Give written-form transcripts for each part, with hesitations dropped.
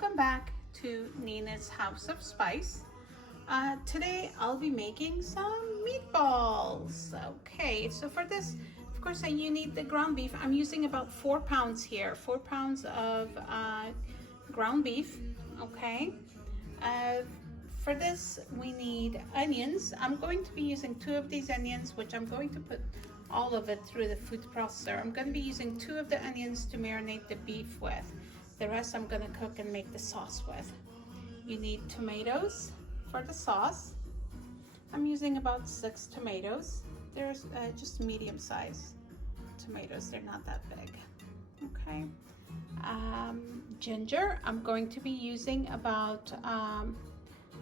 Welcome back to Nina's House of Spice. Today I'll be making some meatballs. Okay, so for this, of course, you need the ground beef. I'm using about 4 pounds here, 4 pounds of ground beef. Okay, for this we need onions. I'm going to be using 2 of these onions, which I'm going to put all of it through the food processor. I'm going to be using 2 of the onions to marinate the beef with. The rest I'm going to cook and make the sauce with. You need tomatoes for the sauce. I'm using about 6 tomatoes. There's just medium size tomatoes. They're not that big. Okay. Ginger. I'm going to be using about,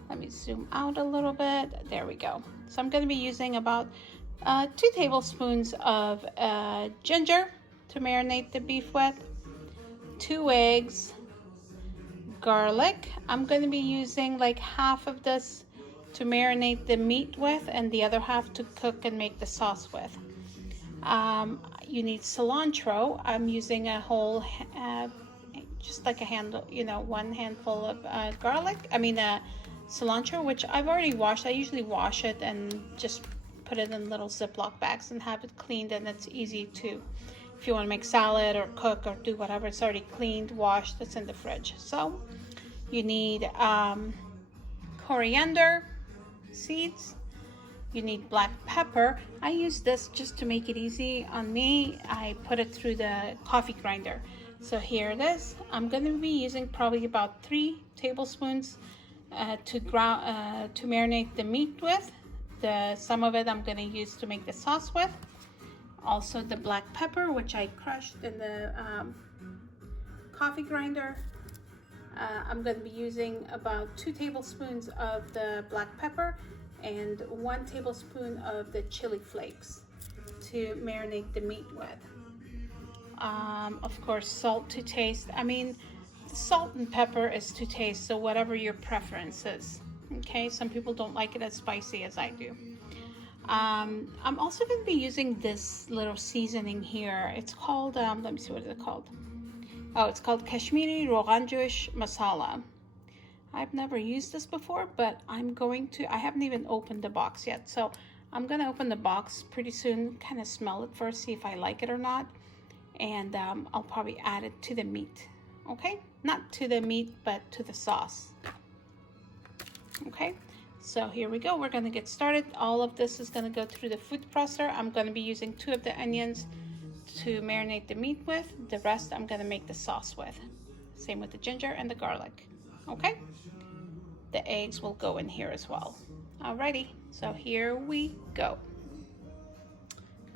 let me zoom out a little bit. There we go. So I'm going to be using about 2 tablespoons of ginger to marinate the beef with. 2 eggs, garlic. I'm going to be using like half of this to marinate the meat with and the other half to cook and make the sauce with. You need cilantro. I'm using a whole, just like a handle, one handful of cilantro, which I've already washed. I usually wash it and just put it in little Ziploc bags and have it cleaned, and it's easy to, if you want to make salad or cook or do whatever, it's already cleaned, washed, it's in the fridge. So you need coriander seeds. You need black pepper. I use this just to make it easy on me. I put it through the coffee grinder. So here it is. I'm going to be using probably about 3 tablespoons to marinate the meat with. Some of it I'm going to use to make the sauce with. Also the black pepper, which I crushed in the coffee grinder. I'm going to be using about 2 tablespoons of the black pepper and 1 tablespoon of the chili flakes to marinate the meat with. Of course, salt to taste. Salt and pepper is to taste, so whatever your preference is. Okay, some people don't like it as spicy as I do. I'm also going to be using this little seasoning here. It's called, let me see, what is it called? Oh, it's called Kashmiri Rogan Josh Masala. I've never used this before, but I haven't even opened the box yet. So I'm going to open the box pretty soon, kind of smell it first, see if I like it or not. And I'll probably add it to the meat. Okay, not to the meat, but to the sauce. Okay. So here we go. We're going to get started. All of this is going to go through the food processor. I'm going to be using 2 of the onions to marinate the meat with. The rest I'm going to make the sauce with. Same with the ginger and the garlic. Okay? The eggs will go in here as well. Alrighty. So here we go.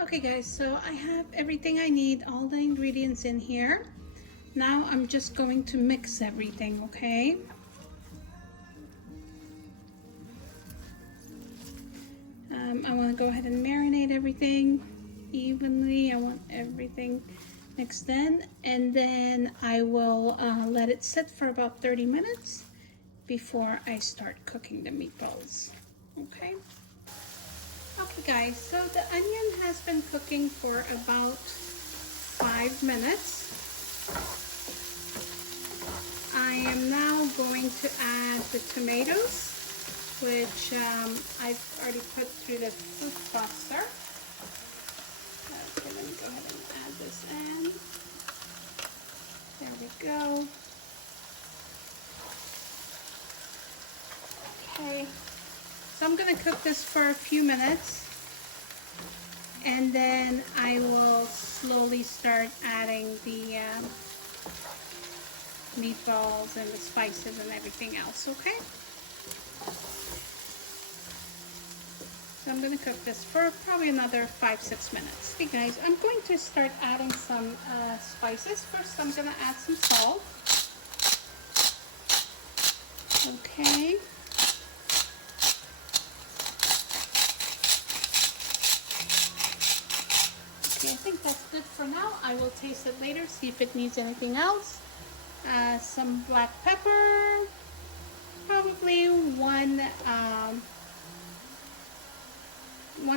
Okay guys, so I have everything I need, all the ingredients in here. Now I'm just going to mix everything, okay? I want to go ahead and marinate everything evenly. I want everything mixed in, and then I will let it sit for about 30 minutes before I start cooking the meatballs. Okay? Okay guys, so the onion has been cooking for about 5 minutes. I am now going to add the tomatoes, which I've already put through the food processor. Okay, let me go ahead and add this in. There we go. Okay, so I'm going to cook this for a few minutes, and then I will slowly start adding the meatballs and the spices and everything else, okay? So I'm going to cook this for probably another 5-6 minutes. Okay guys, I'm going to start adding some spices. First I'm going to add some salt. Okay. Okay, I think that's good for now. I will taste it later, see if it needs anything else. Some black pepper. Probably 1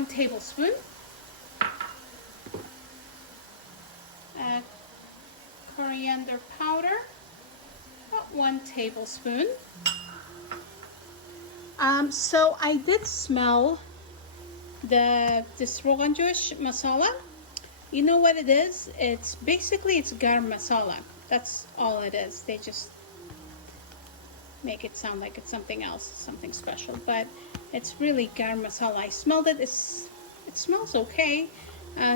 tablespoon. Coriander powder, about 1 tablespoon. So I did smell this Rogan Josh masala. You know what it is? It's basically garam masala. That's all it is. They just make it sound like it's something else, something special, but it's really garam masala. I smelled it. It smells okay.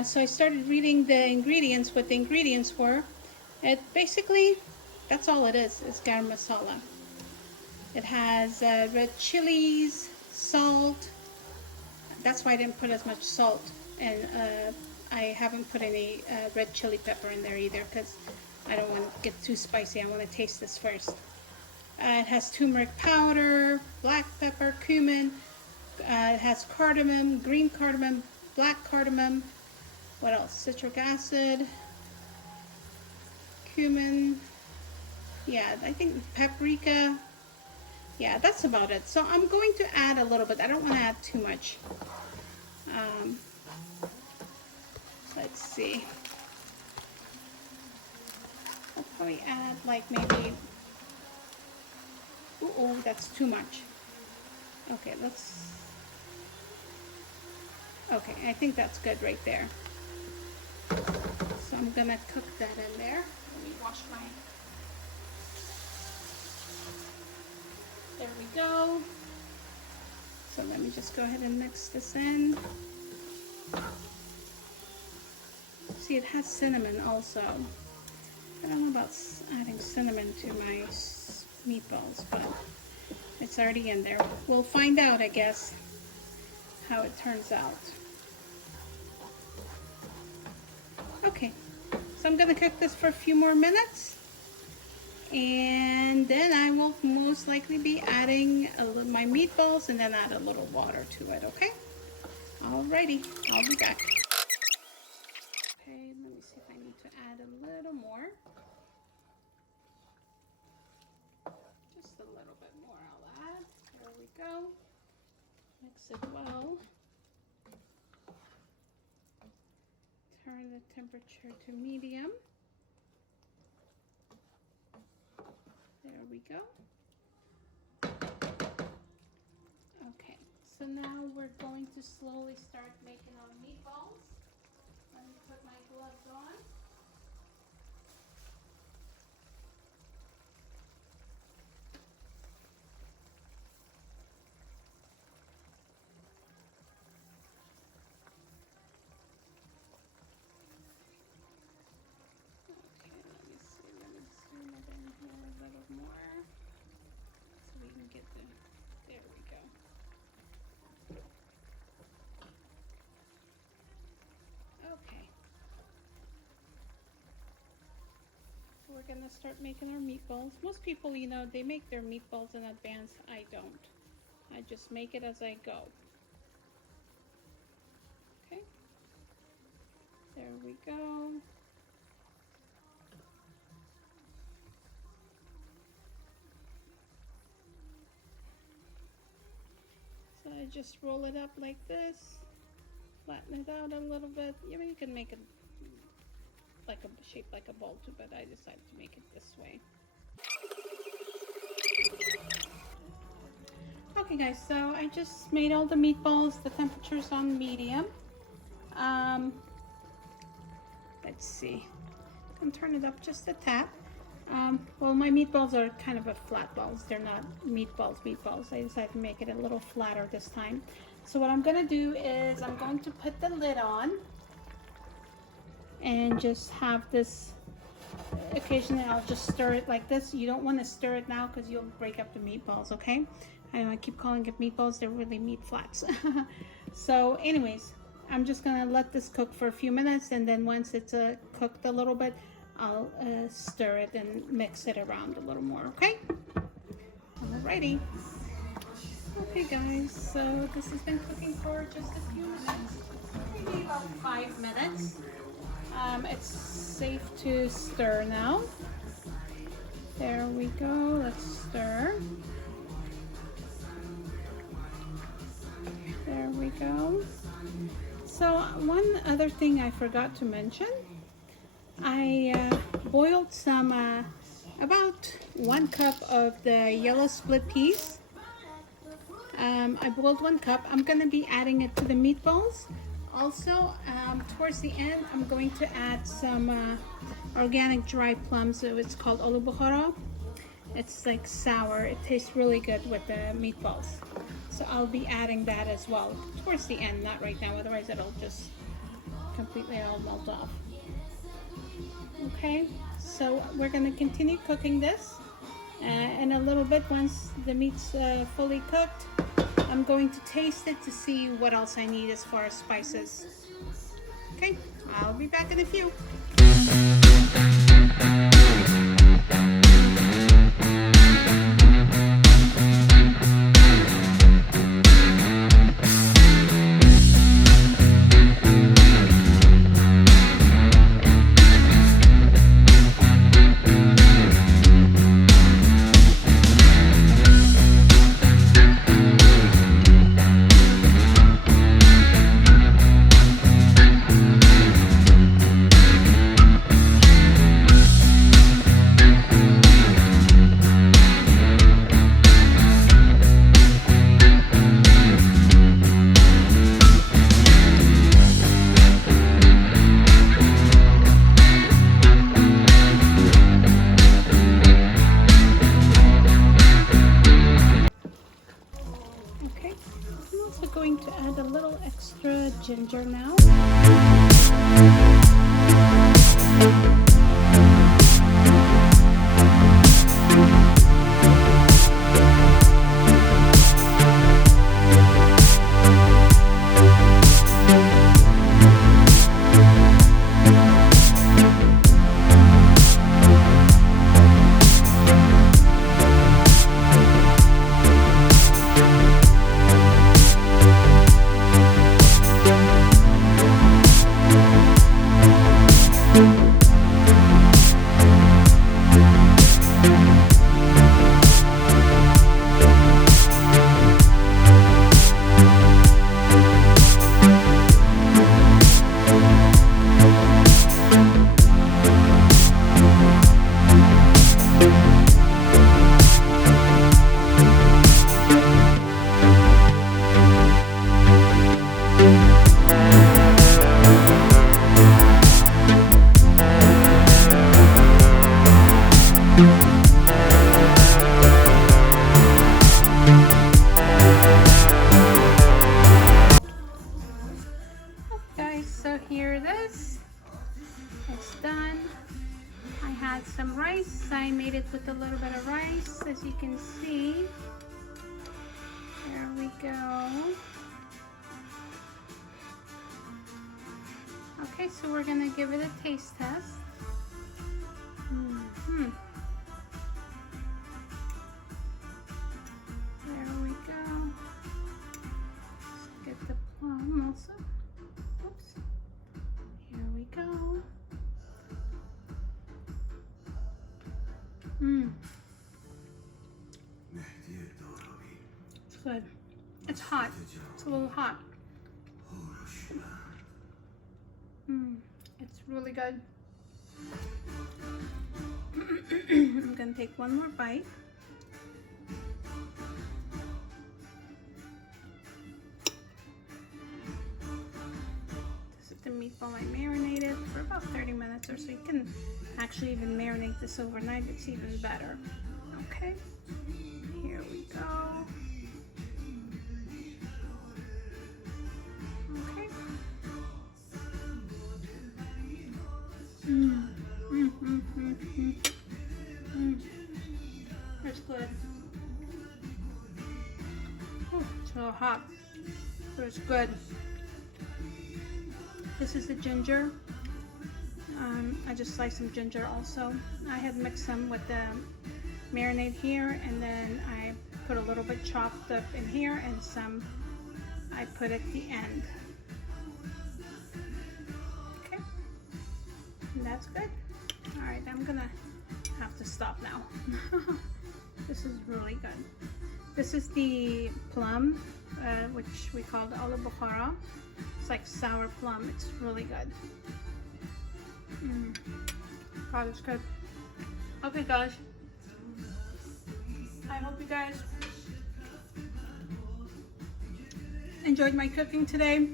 So I started reading the ingredients, what the ingredients were. It basically, that's all it is garam masala. It has red chilies, salt. That's why I didn't put as much salt, and I haven't put any red chili pepper in there either, because I don't want to get too spicy. I want to taste this first. It has turmeric powder, black pepper, cumin. It has cardamom, green cardamom, black cardamom. What else? Citric acid, cumin. Yeah, I think paprika. Yeah, that's about it. So I'm going to add a little bit. I don't want to add too much. Let's see. I'll probably add like maybe, oh, that's too much. Okay, okay, I think that's good right there. So I'm gonna cook that in there. Let me wash my, there we go. So let me just go ahead and mix this in. See, it has cinnamon also. I don't know about adding cinnamon to my meatballs, but it's already in there. We'll find out, I guess, how it turns out. Okay, so I'm gonna cook this for a few more minutes, and then I will most likely be adding my meatballs and then add a little water to it, okay? Alrighty, I'll be back. Okay, let me see if I need to add a little more. Just a little bit more I'll add. There we go. Mix it well. Turn the temperature to medium. There we go. Okay, so now we're going to slowly start making our meatballs. Let me put my gloves on. More so we can get the, there we go. Okay, so we're gonna start making our meatballs. Most people, you know, they make their meatballs in advance. I don't. I just make it as I go. Okay, there we go. So I just roll it up like this, flatten it out a little bit. I mean, you can make it like a shape like a ball too, but I decided to make it this way. Okay guys, so I just made all the meatballs. The temperature's on medium. Let's see, I can turn it up just a tap. Well, my meatballs are kind of a flat balls. They're not meatballs. I decided to make it a little flatter this time. So what I'm gonna do is I'm going to put the lid on and just have this. Occasionally I'll just stir it like this. You don't want to stir it now because you'll break up the meatballs, okay? I know I keep calling it meatballs. They're really meat flats. So anyways, I'm just gonna let this cook for a few minutes, and then once it's cooked a little bit, I'll stir it and mix it around a little more, okay? Alrighty. Okay guys, so this has been cooking for just a few minutes, maybe about 5 minutes. It's safe to stir now. There we go, let's stir. There we go. So one other thing I forgot to mention, I boiled some about 1 cup of the yellow split peas. I boiled 1 cup. I'm going to be adding it to the meatballs. Also, towards the end, I'm going to add some organic dried plums. So it's called olu bukhara. It's like sour. It tastes really good with the meatballs. So I'll be adding that as well towards the end, not right now. Otherwise, it'll just completely all melt off. Okay, so we're going to continue cooking this. In a little bit, once the meat's fully cooked, I'm going to taste it to see what else I need as far as spices. Okay, I'll be back in a few. Going to add a little extra ginger now. Here it is. It's done. I had some rice. I made it with a little bit of rice, as you can see. There we go. Okay, so we're gonna give it a taste test. There we go. Let's get the plum also. Oops. Here we go. It's good. It's hot. It's a little hot. It's really good. I'm gonna take one more bite. This is the meatball I marinated for about 30 minutes or so. You can actually even marinate this overnight. It's even better. Okay, here we go. Okay. It's good. Oh, it's a little hot, but it's good. This is the ginger. I just sliced some ginger also. I had mixed some with the marinade here, and then I put a little bit chopped up in here, and some I put at the end. Okay, and that's good. All right, I'm gonna have to stop now. This is really good. This is the plum, which we call the olu bukhara. It's like sour plum. It's really good. God, it's good. Okay, guys. I hope you guys enjoyed my cooking today.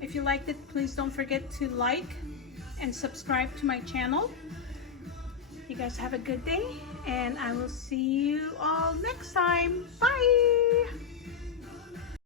If you liked it, please don't forget to like and subscribe to my channel. You guys have a good day, and I will see you all next time. Bye!